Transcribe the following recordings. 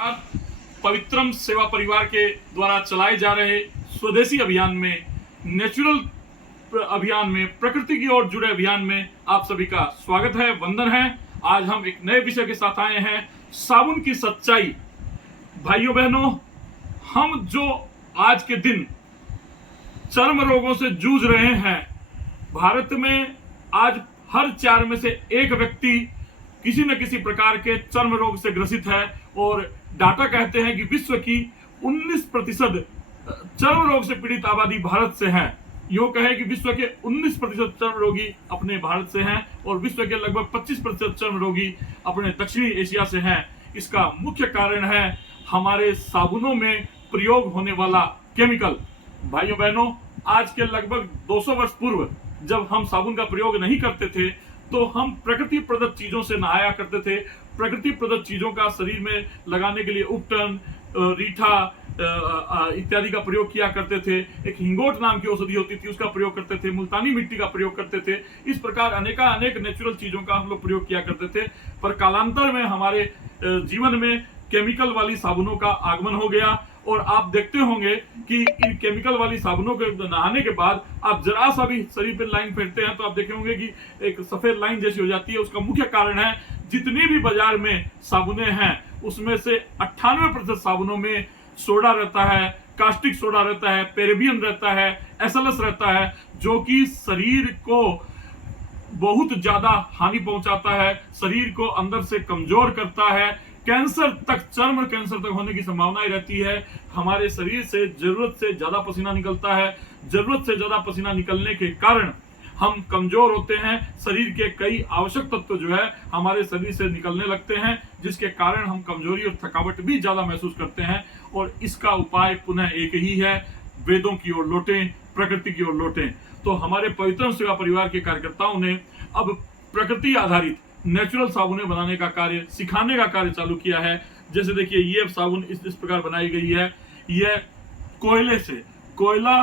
पवित्रम सेवा परिवार के द्वारा चलाए जा रहे स्वदेशी अभियान में, नेचुरल अभियान में, प्रकृति की ओर जुड़े अभियान में आप सभी का स्वागत है, वंदन है। आज हम एक नए विषय के साथ आए हैं, साबुन की सच्चाई। भाइयों बहनों, हम जो आज के दिन चर्म रोगों से जूझ रहे हैं, भारत में आज हर 4 में से 1 व्यक्ति किसी न किसी प्रकार के चर्म रोग से ग्रसित है और डाटा कहते हैं कि विश्व की 19% चर्म रोग से पीड़ित आबादी भारत से है। यो कहे कि विश्व के 19% चर्म रोगी अपने भारत से हैं और विश्व के लगभग 25% चर्म रोगी अपने दक्षिणी एशिया से हैं। इसका मुख्य कारण है हमारे साबुनों में प्रयोग होने वाला केमिकल। भाइयों बहनों, आज के लगभग 200 वर्ष पूर्व जब हम साबुन का प्रयोग नहीं करते थे तो हम प्रकृति प्रदत्त चीजों से नहाया करते थे। प्रकृति प्रदत्त चीजों का शरीर में लगाने के लिए उपटन, रीठा इत्यादि का प्रयोग किया करते थे। एक हिंगोट नाम की औषधि होती थी, उसका प्रयोग करते थे। मुल्तानी मिट्टी का प्रयोग करते थे। इस प्रकार अनेक नेचुरल चीजों का हम लोग प्रयोग किया करते थे। पर कालांतर में हमारे जीवन में केमिकल वाली साबुनों का आगमन हो गया और आप देखते होंगे कि इन केमिकल वाली साबुनों के नहाने के बाद आप जरा सा भी शरीर पर लाइन फेरते हैं तो आप देखे होंगे कि एक सफेद लाइन जैसी हो जाती है। उसका मुख्य कारण है जितनी भी बाजार में साबुनें हैं उसमें से 98% साबुनों में सोडा रहता है, कास्टिक सोडा रहता है, पेरेबियन रहता है, एसएलएस रहता है, जो कि शरीर को बहुत ज्यादा हानि पहुंचाता है, शरीर को अंदर से कमजोर करता है, कैंसर तक, चर्म कैंसर तक होने की संभावना रहती है। हमारे शरीर से जरूरत से ज्यादा पसीना निकलता है। जरूरत से ज्यादा पसीना निकलने के कारण हम कमजोर होते हैं। शरीर के कई आवश्यक तत्व जो है हमारे शरीर से निकलने लगते हैं, जिसके कारण हम कमजोरी और थकावट भी ज्यादा महसूस करते हैं। और इसका उपाय पुनः एक ही है, वेदों की ओर लौटें, प्रकृति की ओर लौटें। तो हमारे पवित्र सेवा परिवार के कार्यकर्ताओं ने अब प्रकृति आधारित नेचुरल साबुनें बनाने का कार्य, सिखाने का कार्य चालू किया है। जैसे देखिए, ये साबुन इस प्रकार बनाई गई है। यह कोयले से, कोयला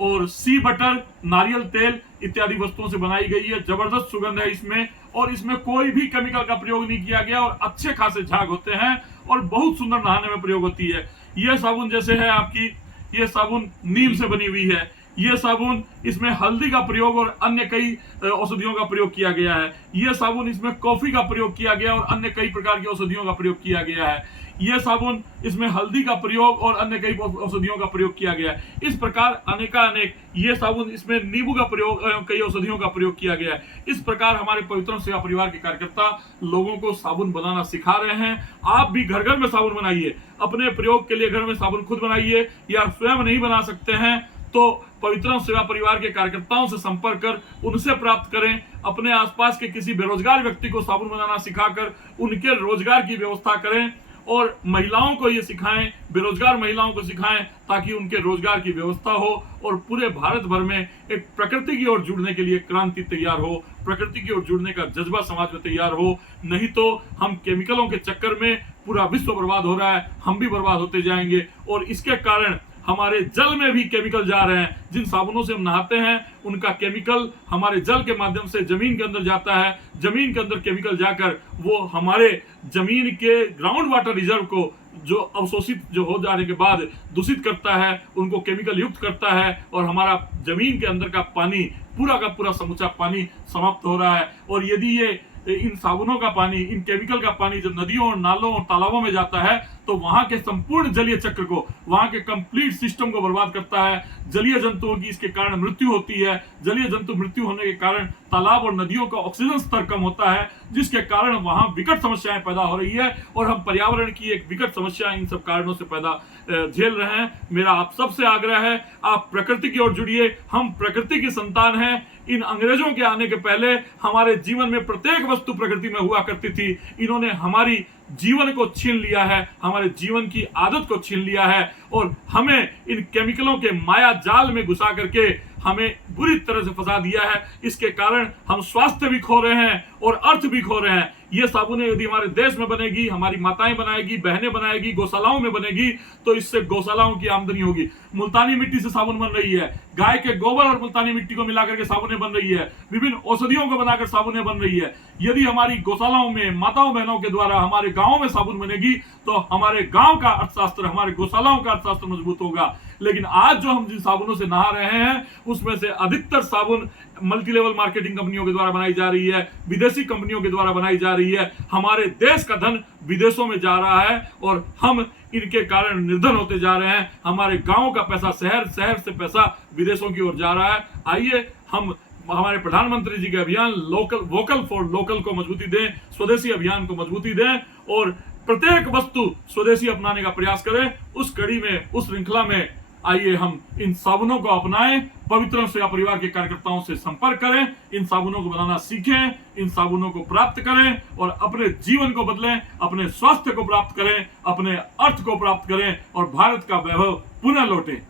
और सी बटर, नारियल तेल इत्यादि वस्तुओं से बनाई गई है। जबरदस्त सुगंध है इसमें और इसमें कोई भी केमिकल का प्रयोग नहीं किया गया और अच्छे खासे झाग होते हैं और बहुत सुंदर नहाने में प्रयोग होती है। यह साबुन जैसे है आपकी, यह साबुन नीम से बनी हुई है। यह साबुन, इसमें हल्दी का प्रयोग और अन्य कई औषधियों का प्रयोग किया गया है। यह साबुन, इसमें कॉफी का प्रयोग किया गया और अन्य कई प्रकार की औषधियों का प्रयोग किया गया है। यह साबुन, इसमें हल्दी का प्रयोग और अन्य कई औषधियों का प्रयोग किया गया है। इस प्रकार अनेकानेक, यह साबुन, इसमें नींबू का प्रयोग, कई औषधियों का प्रयोग किया गया है। इस प्रकार हमारे पवित्र सेवा परिवार के कार्यकर्ता लोगों को साबुन बनाना सिखा रहे हैं। आप भी घर घर में साबुन बनाइए, अपने प्रयोग के लिए घर में साबुन खुद बनाइए, या स्वयं नहीं बना सकते हैं तो पवित्र सेवा परिवार के कार्यकर्ताओं से संपर्क कर उनसे प्राप्त करें। अपने आसपास के किसी बेरोजगार व्यक्ति को साबुन बनाना सिखाकर उनके रोजगार की व्यवस्था करें और महिलाओं को ये सिखाएं, बेरोजगार महिलाओं को सिखाएं, ताकि उनके रोजगार की व्यवस्था हो और पूरे भारत भर में एक प्रकृति की ओर जुड़ने के लिए क्रांति तैयार हो, प्रकृति की ओर जुड़ने का जज्बा समाज में तैयार हो। नहीं तो हम केमिकलों के चक्कर में पूरा विश्व बर्बाद हो रहा है, हम भी बर्बाद होते जाएंगे। और इसके कारण हमारे जल में भी केमिकल जा रहे हैं। जिन साबुनों से हम नहाते हैं उनका केमिकल हमारे जल के माध्यम से जमीन के अंदर जाता है। जमीन के अंदर केमिकल जाकर वो हमारे जमीन के ग्राउंड वाटर रिजर्व को, जो अवशोषित जो हो जाने के बाद दूषित करता है, उनको केमिकल युक्त करता है और हमारा जमीन के अंदर का पानी, पूरा का पूरा समूचा पानी समाप्त हो रहा है। और यदि ये इन साबुनों का पानी, इन केमिकल का पानी जब नदियों और नालों और तालाबों में जाता है तो वहां के संपूर्ण जलीय चक्र को, वहां के कंप्लीट सिस्टम को बर्बाद करता है। जलीय जंतुओं की इसके कारण मृत्यु होती है। जलीय जंतु मृत्यु होने के कारण तालाब और नदियों का ऑक्सीजन स्तर कम होता है, जिसके कारण वहां विकट समस्याएं पैदा हो रही है और हम पर्यावरण की एक विकट समस्या इन सब कारणों से पैदा झेल रहे हैं। मेरा आप सबसे आग्रह है, आप प्रकृति की ओर जुड़िए। हम प्रकृति की संतान हैं। इन अंग्रेजों के आने के पहले हमारे जीवन में प्रत्येक वस्तु प्रकृति में हुआ करती थी। इन्होंने हमारी जीवन को छीन लिया है, हमारे जीवन की आदत को छीन लिया है और हमें इन केमिकलों के माया जाल में घुसा करके हमें बुरी तरह से फंसा दिया है। इसके कारण हम स्वास्थ्य भी खो रहे हैं और अर्थ भी खो रहे हैं। ये साबुनें यदि हमारे देश में बनेगी, हमारी माताएं बनाएगी, बहनें बनाएगी, गौशालाओं में बनेगी, तो इससे गौशालाओं की आमदनी होगी। मुल्तानी मिट्टी से साबुन बन रही है, गाय के गोबर और मुल्तानी मिट्टी को मिलाकर के साबुनें बन रही है, विभिन्न औषधियों को बनाकर साबुनें बन रही है। यदि हमारी गौशालाओं में माताओं बहनों के द्वारा हमारे गांवों में साबुन बनेगी तो हमारे गांव का अर्थशास्त्र, हमारे गौशालाओं का अर्थशास्त्र मजबूत होगा। लेकिन आज जो हम जिन साबुनों से नहा रहे हैं उसमें से अधिकतर साबुन मल्टी लेवल मार्केटिंग कंपनियों के द्वारा बनाई जा रही है, विदेशी कंपनियों के द्वारा बनाई जा रही है। हमारे देश का धन विदेशों में जा रहा है और हम इनके कारण निर्धन होते जा रहे हैं। हमारे गांव का पैसा, शहर से पैसा विदेशों की ओर जा रहा है। आइए हम हमारे प्रधानमंत्री जी के अभियान वोकल फॉर लोकल को मजबूती दें, स्वदेशी अभियान को मजबूती दें और प्रत्येक वस्तु स्वदेशी अपनाने का प्रयास करें। उस कड़ी में, उस श्रृंखला में आइए हम इन साबुनों को अपनाएं, पवित्र सेवा परिवार के कार्यकर्ताओं से संपर्क करें, इन साबुनों को बनाना सीखें, इन साबुनों को प्राप्त करें और अपने जीवन को बदलें, अपने स्वास्थ्य को प्राप्त करें, अपने अर्थ को प्राप्त करें और भारत का वैभव पुनः लौटे।